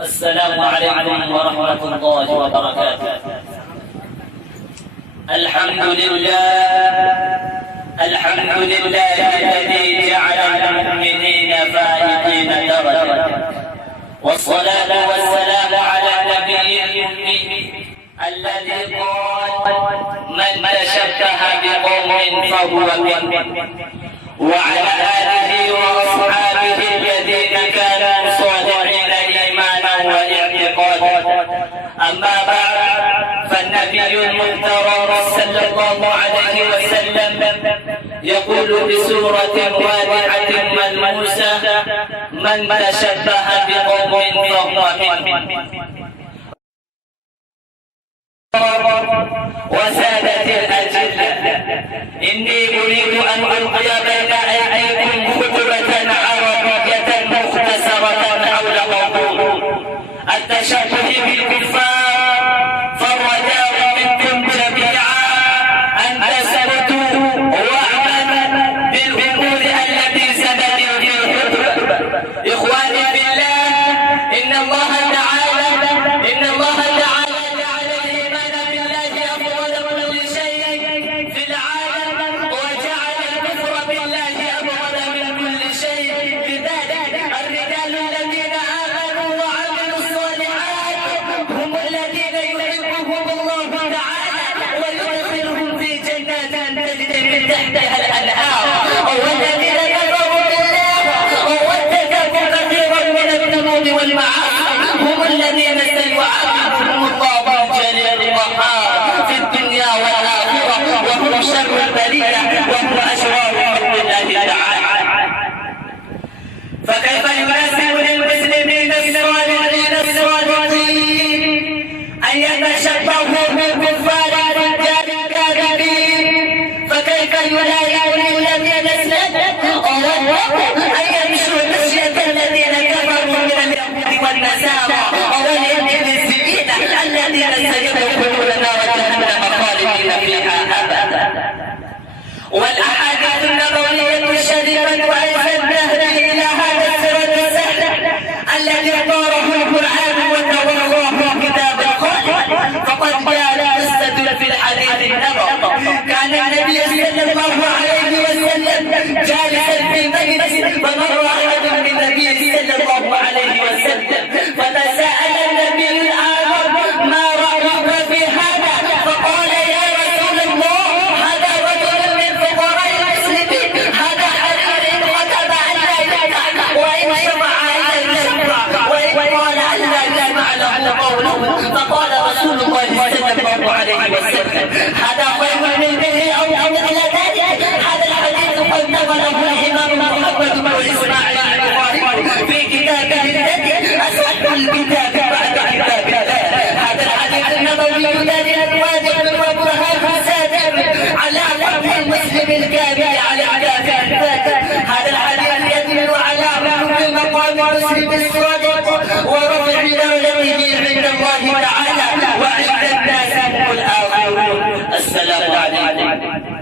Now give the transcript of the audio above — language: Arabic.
السلام عليكم ورحمة الله وبركاته. الحمد لله الذي جعل المؤمنين فائزين درجة، والصلاة والسلام على النبي الأمي الذي قال: من تشبه بقوم فهو منهم، وعلى آله وأصحابه الذين كانوا صادقين إيمانا واعتقادا. أما بعد، فالنبي المحترم صلى الله عليه وسلم يقول بسورة واضحة ملموسة: من تشبه بقوم فهو منهم. وسادة الأجلة، إني أريد أن ألقي بين أيديكم خطبة عربية مختصرة حول موضوع التشبه بالكفار، فالرجاء منكم جميعا أن تثبتوا واعملوا بالأمور التي سندت في الخطبة. إخواني في الله، إن الله تعالى تحتها الأنهار، والذين كفروا بالله واتخذوا كثيرا من الذنوب والمعاصي هم الذين سيعاقبهم الله جل وعلا في الدنيا والآخرة، وهم شر البرية وهم أشرار خلق الله تعالى. فكيف يناسب للمسلمين الصالحين أن يتشبهوا بالكفار الرجال الكاذبين؟ فكيف يلايقون الذين اسلموا أن يمشوا مشية الذين كفروا من اليهود والنصارى والإنجليزيين الذين سيدخلون نار جهنم خالدين فيها أبدا؟ والأحاديث النبوية الشريفة أيضا تهدي إلى هذا الصراط السهل الذي اختاره القرآن وتولاه كتاب الخالق. فقد جاء قصة في الحديث النبوي: كان النبي صلى الله عليه وسلم جالسا في مجلس، فمر أحد بالنبي صلى الله عليه وسلم فتساءل النبي الآخر: ما رأيك في هذا؟ فقال: يا رسول الله، هذا رجل من فقراء المسلمين، هذا حرير وكتب أن لا يدعك، وإن شفع أن يشفع، وإن قال أن لا يسمع له قوله. فقال رسول الله صلى الله عليه وسلم: هذا خير من به أو مثل ذلك. هذا الحديث قد نقله الإمام محمد بن إسماعيل البخاري في كتابه الذي أصح الكتاب بعد كتاب الله. هذا الحديث النبوي الذي واجب وبرهان سادر على فهم المسلم الكامل على الكافر. هذا الحديث يدل على علو مقام المسلم الصادق ورفع درجته عند الله تعالى وعند الناس الآخرون. السلام عليكم.